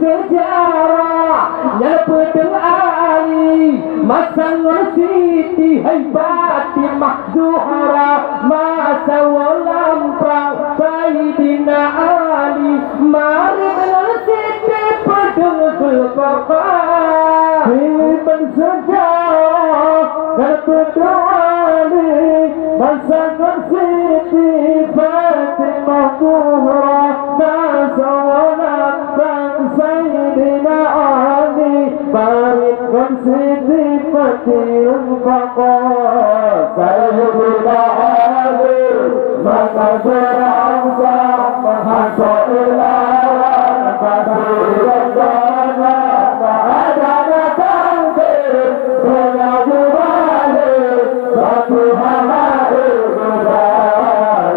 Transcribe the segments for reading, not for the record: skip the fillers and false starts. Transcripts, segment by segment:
sejarah nyepedeng Ali masang Siti Fatimah Zuhra masa walam prang Sayyidina Ali mari Siti pedeng Zulkarnain hiban sejarah nyepedeng Ali masang Siti Fatimah Zuhra masa walam prang Sayyidina Ali barik Siti Fatimah Sayyidina Ali maka serangsa masa ilawan kasih dana ada datang ke dunia jubali satu hari kembali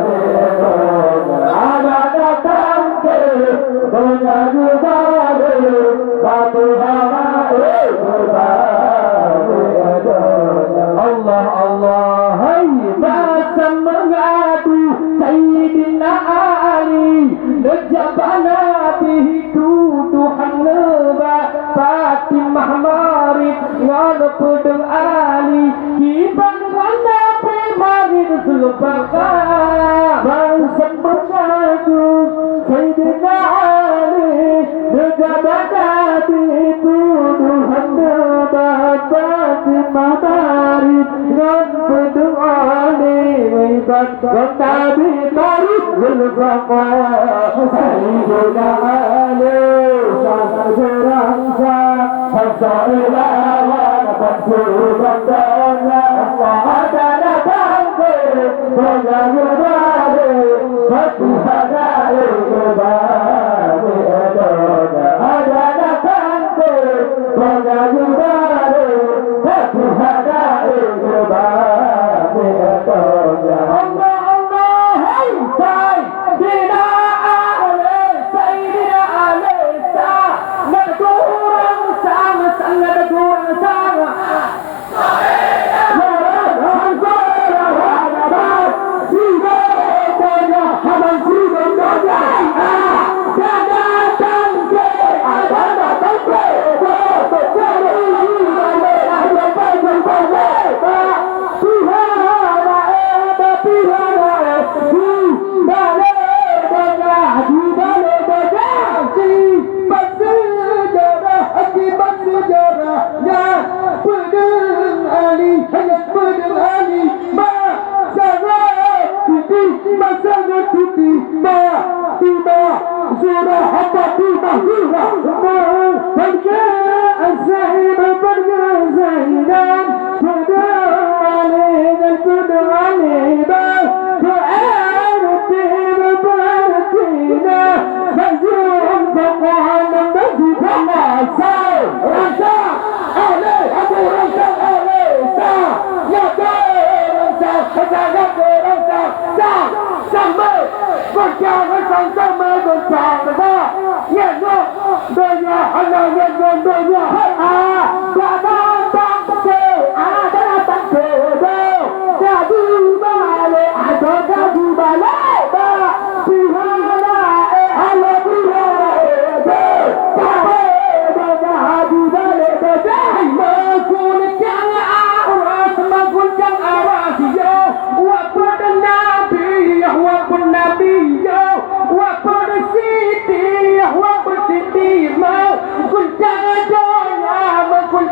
ada datang ke dunia jubali satu hari kembali Allah Allah hai masa mengadu Sayyidina Ali nejabana bihi tuduhan leba Fatimah marid ngan pedeng Ali kiban Nabi marid Zulkarnain masa mengadu Sayyidina Ali nejabana bihi tuduhan leba Fatimah marid ngan pedeng Ali wibat Nabi marid Zulkarnain Sayyidina Ali sasa serangsa sasa ilawan kasih dana ada datang ke dunia jubali satu hari kembali ada datang ke dunia jubali satu hari kembali Allah Allah hai Sayyidina Ali Sayyidina Ali ngedurang sama ngedurang sama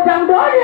Jangan doa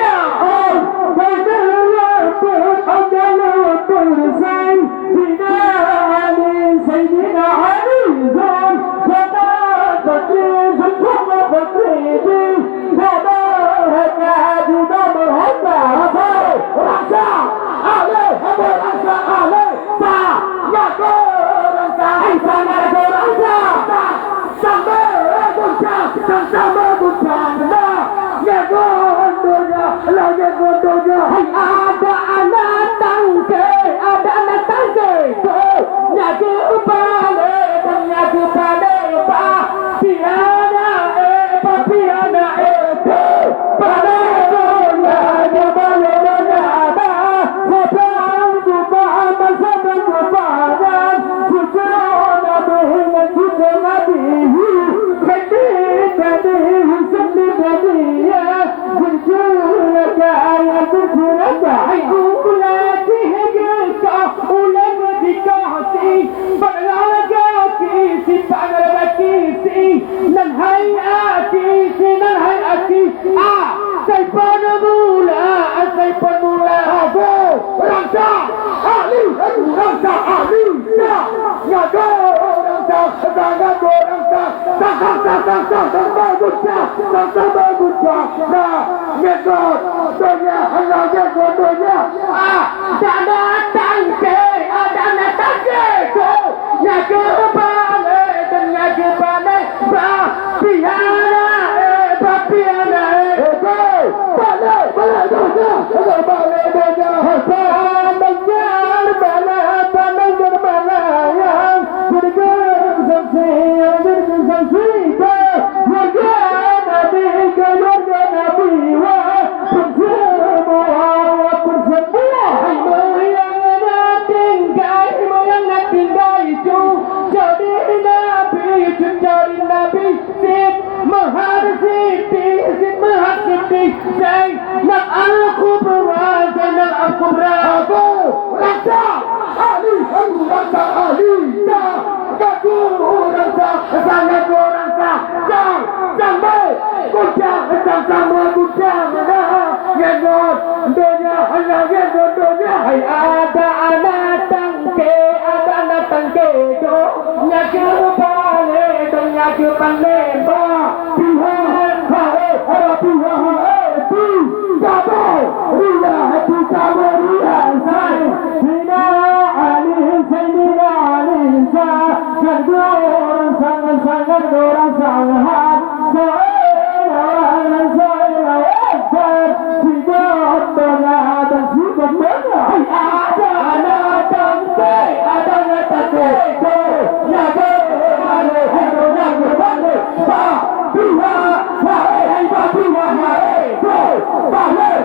Sai penmula, sai penmula. Aku rasa ahli, rasa ahli. Ngaku rasa, sangat rasa. Sang bagus. Nah, ngekot, dunia, Allah ngekot dunia. Tak datang ke, ada datang ke. Ngaku balik, dan ngaku balik. Piana. Balik dosa. Yang bergerak saksi, yang bergerak saksi. Keluarga Nabi, wah, bersemua. Yang nak tinggal itu, jadi Nabi, Sid Mahar Siti, Say, nak al-kubra, nak al-kubra. Aku rasa ahli, aku rasa, sangat rasa. Sampai kucang, ngegot dunia, hanya ngegot dunia. Ada anak tangke, do, nyaku pandai, Tuhan, Balik,